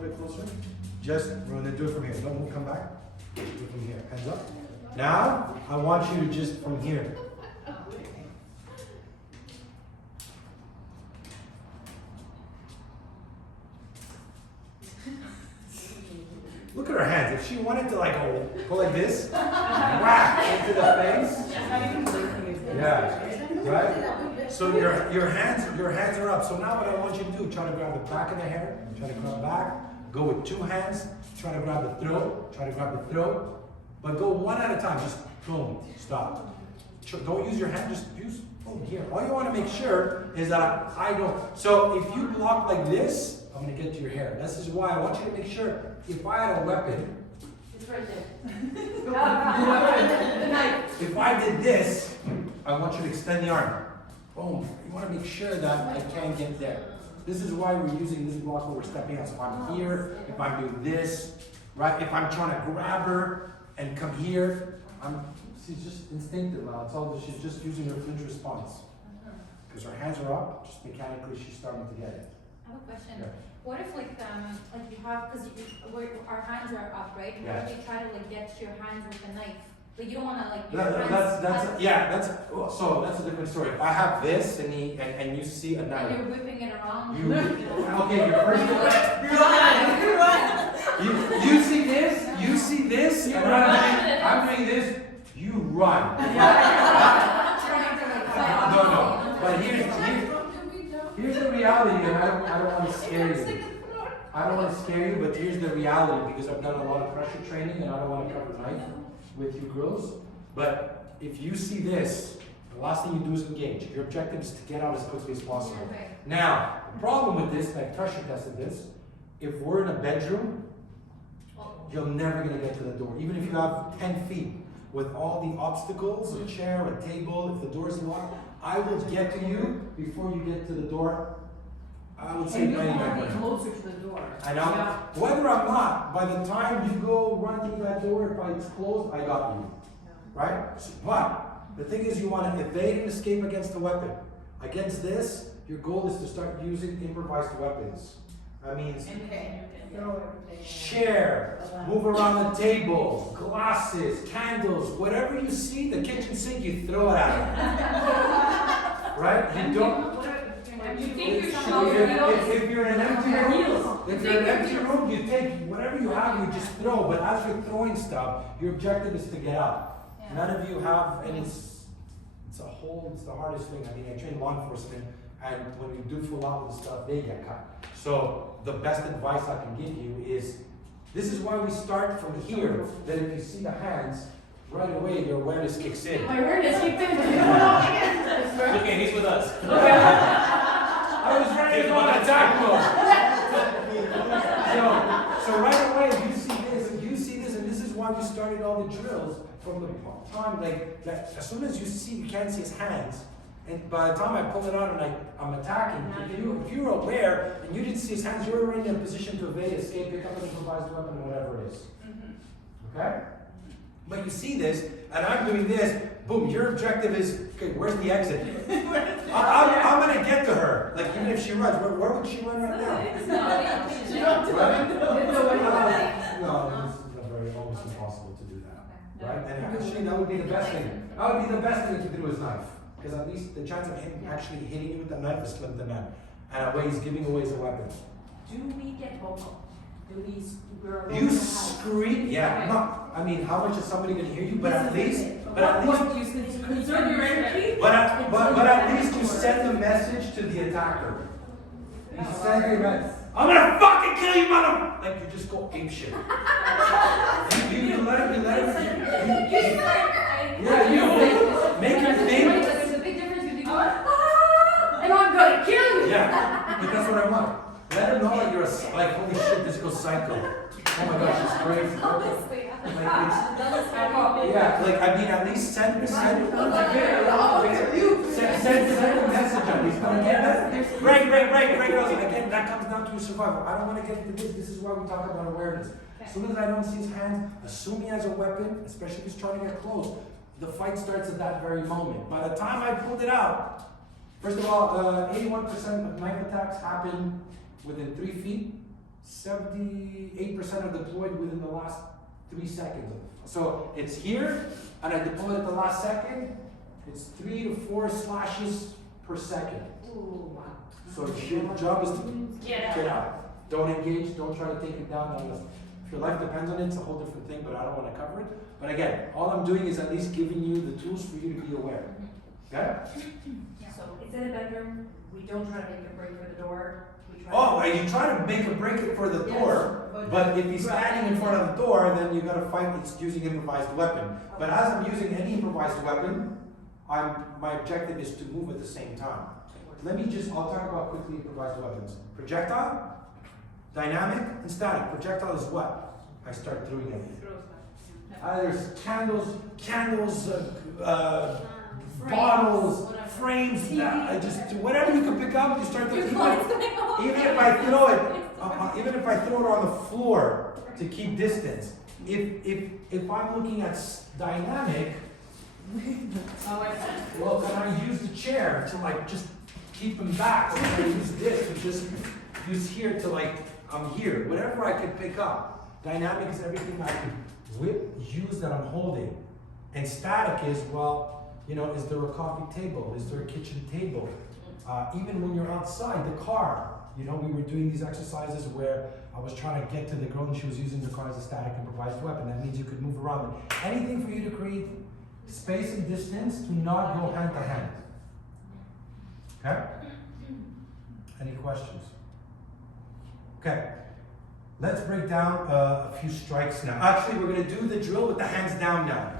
little bit closer. Just, we're gonna do it from here. Don't move, come back. Do it from here, hands up. Now, I want you to just from here. Look at her hands. If she wanted to like go like this, whack into the face. Yeah, right? So your hands are up. So now what I want you to do, try to grab the back of the hair, try to grab back, go with two hands, try to grab the throat, but go one at a time, just boom, stop. Don't use your hand, just use boom here. All you want to make sure is that I don't, so if you block like this, I'm going to get to your hair. This is why I want you to make sure, if I had a weapon, it's right there. If I did this, I want you to extend the arm. Boom. You want to make sure that I can't get there. This is why we're using this block where we're stepping out. So if I'm here, if I'm doing this, right? If I'm trying to grab her and come here, she's just instinctive now. It's all, she's just using her flinch response. Because her hands are up, just mechanically she's starting to get it. I have a question. Yeah. What if like you have, because our hands are up, right? Yeah. What if you try to like get to your hands with a knife? Like you don't want to like. So that's a different story. If I have this and you see a knife. And you're whipping it around. Okay, your first. You see this, and I'm doing this. You run. No. But here's the reality, and I don't want to scare you. I don't want to scare you, but here's the reality, because I've done a lot of pressure training, and I don't want to cover knife with you girls. But if you see this, the last thing you do is engage. Your objective is to get out as quickly as possible. Yeah, right. Now, the problem with this, I've pressure tested this, if we're in a bedroom, you're never going to get to the door. Even if you have 10 feet, with all the obstacles, a chair, a table, if the door is locked, I will get to you before you get to the door. I would say 99%. Closer to the door. I know. Yeah. Whether I'm not, by the time you go run through that door, if it's closed, I got you. Right? But the thing is, you want to evade and escape against a weapon. Against this, your goal is to start using improvised weapons. That means chair, move around the table, glasses, candles, whatever you see, the kitchen sink, you throw it at it. Right? You don't. If you're in an empty room, you take whatever you have, you just throw. But as you're throwing stuff, your objective is to get out. Yeah. None of you have, and it's the hardest thing. I mean, I train law enforcement, and when you do full out with stuff, they get cut. So the best advice I can give you is, this is why we start from here, that if you see the hands, right away your awareness kicks in. My awareness kicks in. Okay, he's with us. I was ready to go on attack mode. So right away, you see this, and this is why we started all the drills from the time, like as soon as you can't see his hands, and by the time I pull it out and I'm attacking, if you're aware and you didn't see his hands, you're already in a position to evade, escape, pick up an improvised weapon, or whatever it is. Okay? But you see this, and I'm doing this, boom, your objective is, okay, where's the exit? I'm going to get to her. Like, even if she runs, where would she run right now? No, it's almost impossible to do that. Right? And actually, that would be the best thing. That would be the best thing to do with his knife. Because at least the chance of him actually hitting you with the knife is slim to none. And that way he's giving away his weapon. Do we get vocal? Do we You scream? Yeah. No, I mean, how much is somebody going to hear you? But at least, what you conserve your energy? but at least you send the message to the attacker. You send the message. I'm gonna fucking kill you, mother! Like, you just go ape shit. you let it. You make him think. There's a big difference between and I'm gonna kill you. Yeah, but that's what I want. Let him know that you're like, holy shit, this girl's psycho. Oh my gosh, she's crazy. Yeah, like, I mean, at least send a message at least. Break, girls. Again, that comes down to survival. I don't want to get into this. This is why we talk about awareness. As soon as I don't see his hands, assume he has a weapon, especially if he's trying to get close. The fight starts at that very moment. By the time I pulled it out, first of all, 81% of knife attacks happen within 3 feet. 78% are deployed within the last 3 seconds. So it's here, and I deploy at the last second. It's 3 to 4 slashes per second. So your job is to Get get out. Don't engage, don't try to take it down. Unless, if your life depends on it, it's a whole different thing, but I don't want to cover it. But again, all I'm doing is at least giving you the tools for you to be aware. Okay? So it's in a bedroom. We don't try to make a break for the door. We try Oh, you try to make a break for the door, but if he's standing in front of the door, then you gotta fight it's using improvised weapon. But as I'm using any improvised weapon, my objective is to move at the same time. I'll talk about quickly improvised weapons. Projectile, dynamic, and static. Projectile is what? I start throwing everything. There's candles, bottles, frames, whatever you can pick up, you start throwing. Even if I throw it on the floor to keep distance. If I'm looking at dynamic, well, then I use the chair to like just keep them back. Or I use this to just use here to like, I'm here. Whatever I can pick up. Dynamic is everything I can use that I'm holding. And static is, well, you know, is there a coffee table? Is there a kitchen table? Even when you're outside the car, you know, we were doing these exercises where I was trying to get to the girl and she was using the car as a static improvised weapon. That means you could move around. Anything for you to create space and distance do not go hand to hand. Okay? Any questions? Okay. Let's break down a few strikes now. Actually, we're going to do the drill with the hands down now.